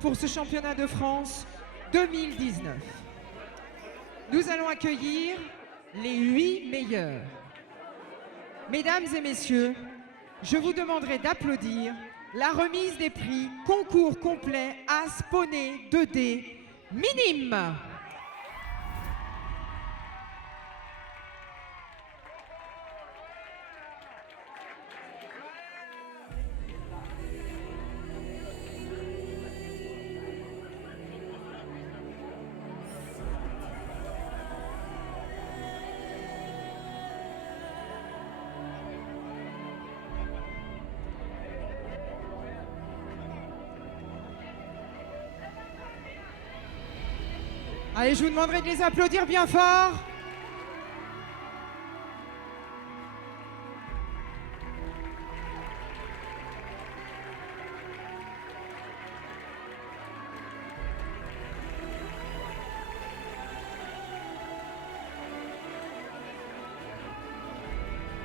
pour ce championnat de France 2019. Nous allons accueillir les 8 meilleurs. Mesdames et messieurs, je vous demanderai d'applaudir la remise des prix concours complet As Poney 2D minime. Allez, je vous demanderai de les applaudir bien fort.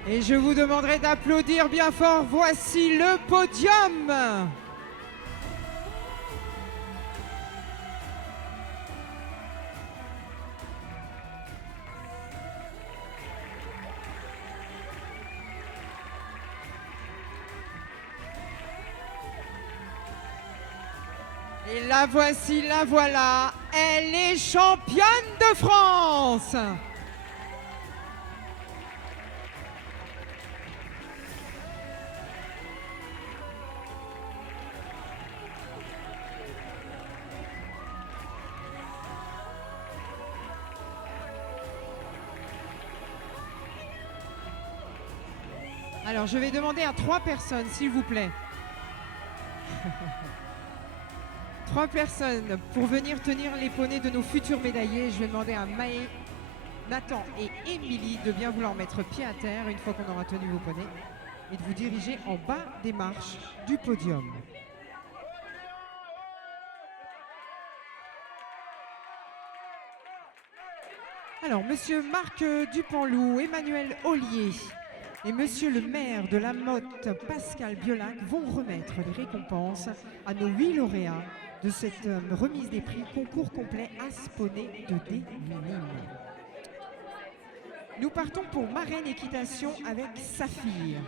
Et je vous demanderai d'applaudir bien fort. Voici le podium. Et la voici, la voilà, elle est championne de France. Alors, je vais demander à 3 personnes, s'il vous plaît. 3 personnes pour venir tenir les poneys de nos futurs médaillés. Je vais demander à Maë, Nathan et Émilie de bien vouloir mettre pied à terre une fois qu'on aura tenu vos poneys et de vous diriger en bas des marches du podium. Alors, monsieur Marc Dupanloup, Emmanuel Ollier et monsieur le maire de la Motte, Pascal Biolac, vont remettre les récompenses à nos 8 lauréats de cette remise des prix concours complet As Poney 2D minime. Nous partons pour marraine équitation avec Saphir.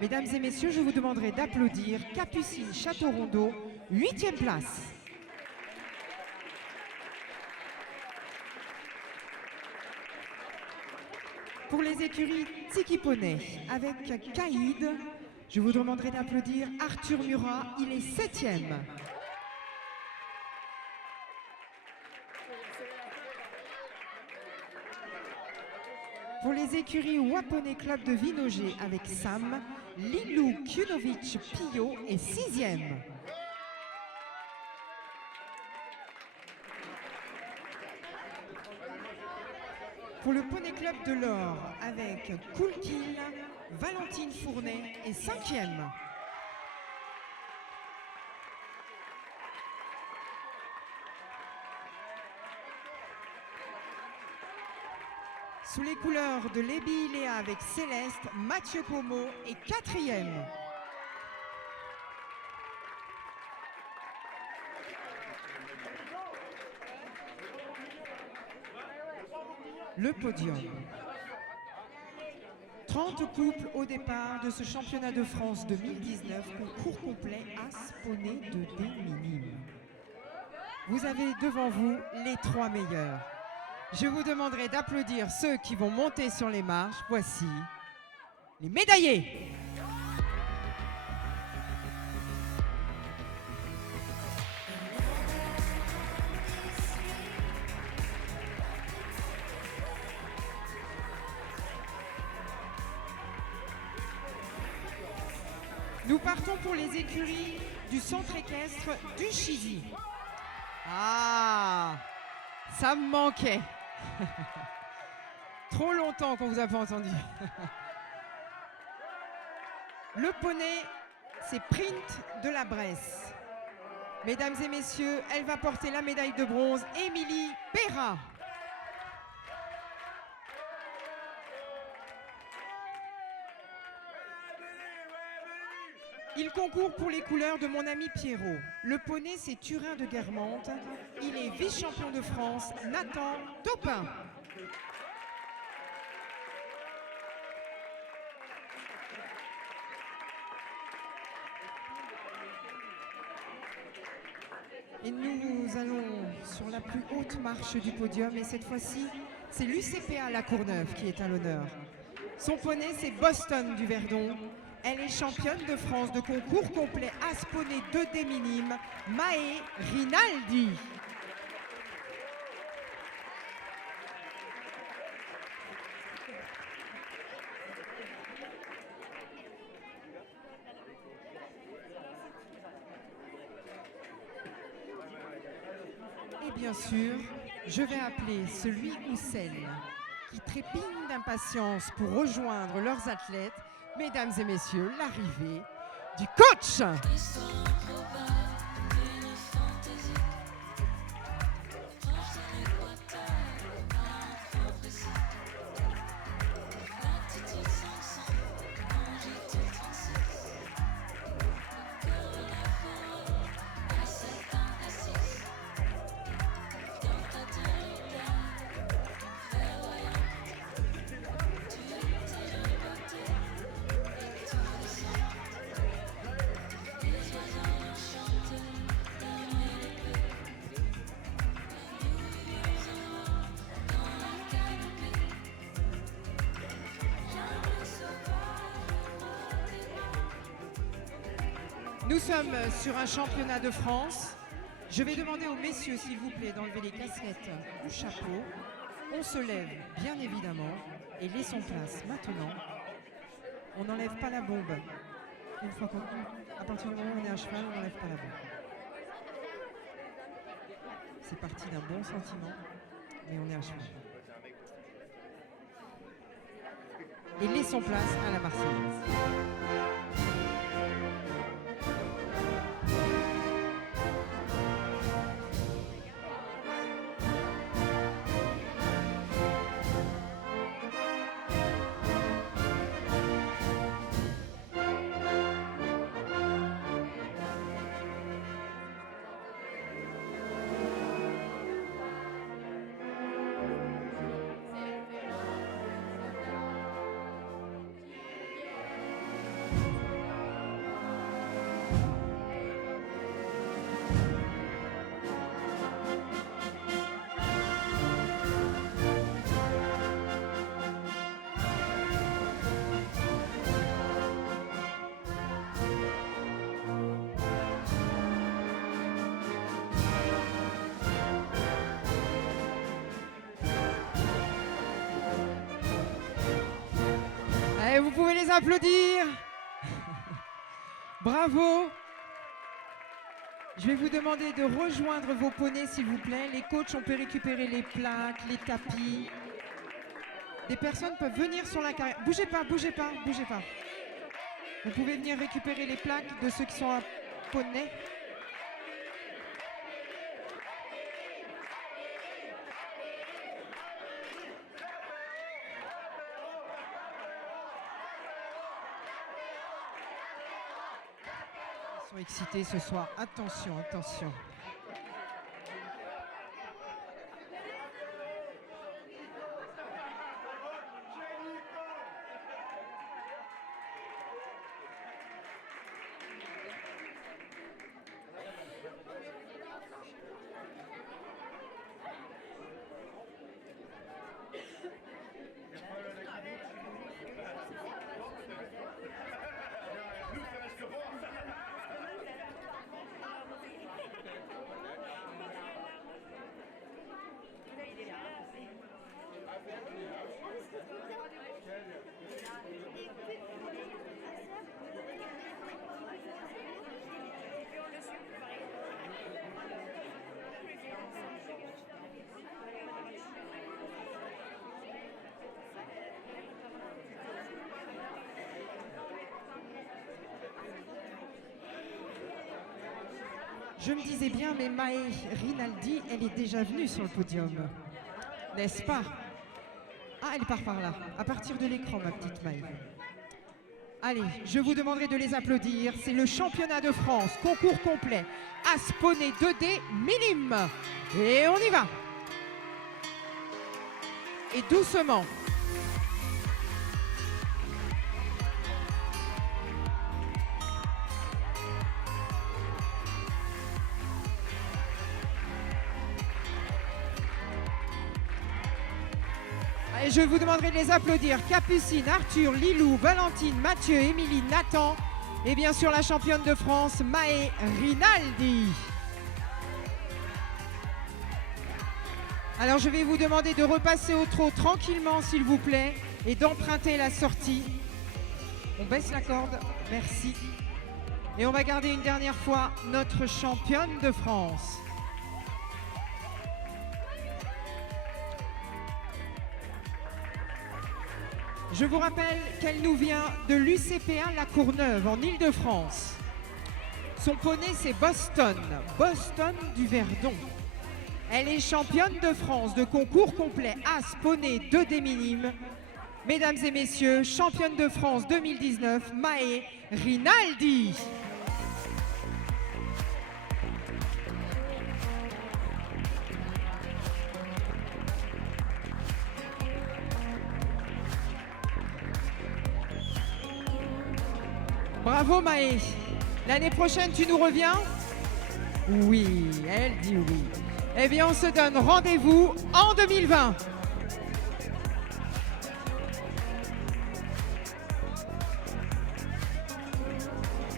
Mesdames et messieurs, je vous demanderai d'applaudir Capucine Château-Rondeau, 8e place. Pour les écuries Tiki Poney avec Caïd, je vous demanderai d'applaudir Arthur Murat, il est 7e. Pour les écuries Waponey Club de Vinogé avec Sam, Lilou Kunovic Pillot est 6e. Pour le Poney Club de l'Or avec Cool Kill, Valentine Fournet est 5e. Sous les couleurs de Lébi Léa avec Céleste, Mathieu Pomo est 4e. Le podium. 30 couples au départ de ce championnat de France 2019, concours complet As Poney 2D minime. Vous avez devant vous les 3 meilleurs. Je vous demanderai d'applaudir ceux qui vont monter sur les marches. Voici les médaillés. Nous partons pour les écuries du centre équestre du Chizy. Ah, ça me manquait. Trop longtemps qu'on vous a pas entendu. Le poney, c'est Print de la Bresse. Mesdames et messieurs, elle va porter la médaille de bronze, Émilie Perra. Il concours pour les couleurs de mon ami Pierrot. Le poney, c'est Turin de Guermantes. Il est vice-champion de France, Nathan Taupin. Et nous allons sur la plus haute marche du podium. Et cette fois-ci, c'est l'UCPA La Courneuve qui est à l'honneur. Son poney, c'est Boston du Verdon. Elle est championne de France de concours complet As poney 2D minime, Mae Rinaldi. Et bien sûr, je vais appeler celui ou celle qui trépigne d'impatience pour rejoindre leurs athlètes. Mesdames et messieurs, l'arrivée du coach. Nous sommes sur un championnat de France. Je vais demander aux messieurs, s'il vous plaît, d'enlever les casquettes ou chapeaux. On se lève, bien évidemment, et laissons place maintenant. On n'enlève pas la bombe. Une fois à partir du moment où on est à cheval, on n'enlève pas la bombe. C'est parti d'un bon sentiment, mais on est à cheval. Et laissons place à la Marseillaise. Allez, vous pouvez les applaudir. Bravo. Je vais vous demander de rejoindre vos poneys, s'il vous plaît. Les coachs, on peut récupérer les plaques, les tapis. Des personnes peuvent venir sur la carrière. Bougez pas, bougez pas, bougez pas. Vous pouvez venir récupérer les plaques de ceux qui sont à poney. Ils sont excités ce soir. Attention, attention. Je me disais bien, mais Mae Rinaldi, elle est déjà venue sur le podium, n'est-ce pas? Ah, elle part par là, à partir de l'écran, ma petite Mae. Allez, je vous demanderai de les applaudir. C'est le championnat de France, concours complet, As poney 2D minime. Et on y va. Et doucement. Et je vous demanderai de les applaudir. Capucine, Arthur, Lilou, Valentine, Mathieu, Émilie, Nathan et bien sûr la championne de France, Maë Rinaldi. Alors je vais vous demander de repasser au trot tranquillement s'il vous plaît et d'emprunter la sortie. On baisse la corde, merci. Et on va garder une dernière fois notre championne de France. Je vous rappelle qu'elle nous vient de l'UCP1 La Courneuve en Île-de-France. Son poney c'est Boston, Boston du Verdon. Elle est championne de France de concours complet As poney 2D minime. Mesdames et messieurs, championne de France 2019, Maë Rinaldi. Bravo Maë. L'année prochaine, tu nous reviens? Oui, elle dit oui. Eh bien, on se donne rendez-vous en 2020.